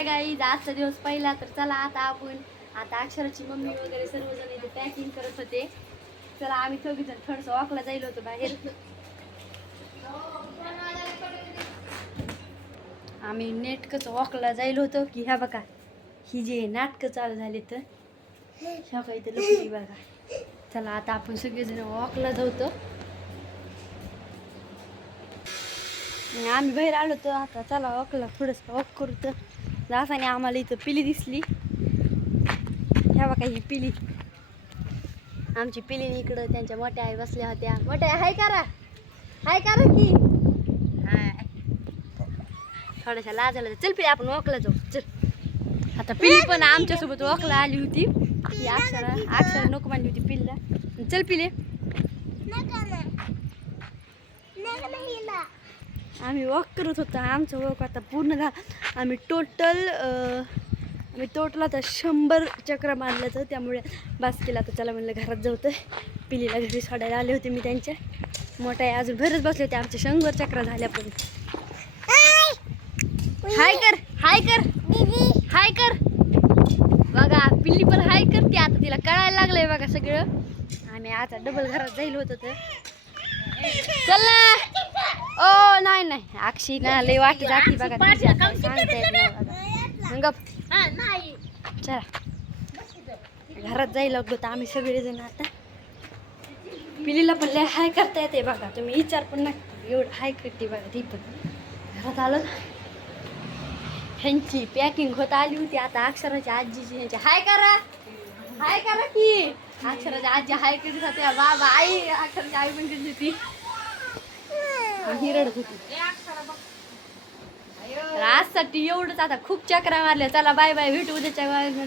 Guys आजचा दिवस पहिला तर चला आता अक्षराची मम्मी वगैरे सर्वजण इथे पॅकिंग करत होते. चला आम्ही चौघीजण थोडंसं वॉकला जाईल होतो बाहेर. आम्ही नेटकंच वॉकला जाईल होतो की ह्या बघा ही जे नाटकं चालू झाले तर ह्या काही इथे लपली बघा. चला आता आपण सगळेजण वॉकला जाऊतो. आम्ही बाहेर आलो तर आता चला वॉकला थोडंसं वॉक करू. तर जाताना आम्हाला इथं पिली दिसली. ह्या बघा ही पिली आमची पिलीने इकडं त्यांच्या मोठ्या आई बसल्या होत्या. मोठ्या हाय करा की हाय. थोड्याशा लाजायला चल पिली आपण वॉकला जाऊ चल. आता पिली पण आमच्यासोबत वॉकला आली होती. ही अक्षरा नको मानली होती पिल्ला. चल पिले आम्ही वॉक करत होतो. आमचं वॉक आता पूर्ण झालं. आम्ही टोटल आता 100 चक्र मारलं तर त्यामुळे बस केला. तर चला म्हणलं घरात जाऊ. तर पिलीला घरी सोडायला आले होते मी त्यांच्या. मोठ्या अजून भरच बसले होते. आमच्या 100 चक्र झाल्या. पण हाय कर बघा पिल्ली पण हाय करते. आता तिला कळायला लागलंय बघा सगळं. आम्ही आता डबल घरात जाईल होतं तर चल ना. ओ नाही अक्षी ना लय वाटी जाती बघा. चला घरात जायला लागलो तर आम्ही सगळेजण. आता पिलीला पण लय हाय करता येते बघा. तुम्ही विचार पण नका एवढं हाय करते बघा. ती पण घरात आलं. ह्यांची पॅकिंग होत आली होती. आता अक्षराच्या आजीची ह्यांची हाय करा की अक्षराच्या आजी हाय करीत होत्या. बाबा आई अक्षराची आई पण करीत होती. ही रडत होती. आजसाठी एवढंच. आता खूप चक्रा मारल्या. चला बाय बाय भेटू उद्याच्या मध्ये.